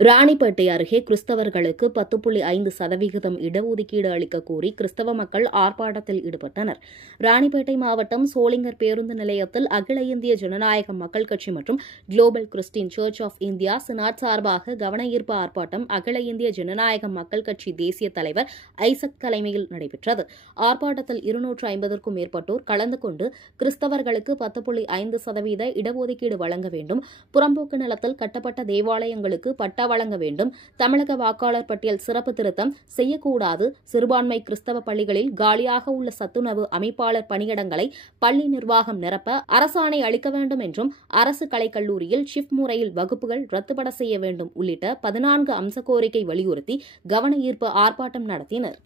ராணிப்பேட்டை அருகே கிறிஸ்தவர்களுக்கு 10.5% இடஒதுக்கீடு அளிக்க கோரி கிறிஸ்தவ மக்கள் ஆர்ப்பாட்டத்தில் ஈடுபட்டனர். ராணிப்பேட்டை மாவட்டம் சோளிங்கர் பேருந்து நிலையத்தில் அகில இந்திய ஜனநாயக மக்கள் கட்சி மற்றும் global christian church of India synod சார்பாக கவனஈர்ப்பு ஆர்ப்பாட்டம் அகில இந்திய ஜனநாயக மக்கள் கட்சி தேசிய தலைவர் ஐசக் தலைமையில் நடைபெற்றது. ஆர்ப்பாட்டத்தில் 250க்கும் மேற்பட்டோர் கலந்து கொண்டு கிறிஸ்தவர்களுக்கு 10.5% இடஒதுக்கீடு வழங்க வேண்டும், புறம்போக்கு நிலத்தில் கட்டப்பட்ட தேவாலயங்களுக்கு பட்டா வழங்க வேண்டும், தமிழக வாக்காளர் பட்டியல் சிறப்பு திருத்தம் செய்யக்கூடாது, சிறுபான்மை கிறிஸ்தவ பள்ளிகளில் காலியாக உள்ள சத்துணவு அமைப்பாளர் பணியிடங்களை பள்ளி நிர்வாகம் நிரப்ப அரசாணை அளிக்க வேண்டும் என்றும், அரசு கலைக்கல்லூரியில் ஷிப்ட் முறையில் வகுப்புகள் ரத்துபட செய்ய வேண்டும் உள்ளிட்ட 14 அம்ச கோரிக்கை வலியுறுத்தி கவன ஈர்ப்பு ஆர்ப்பாட்டம் நடத்தினர்.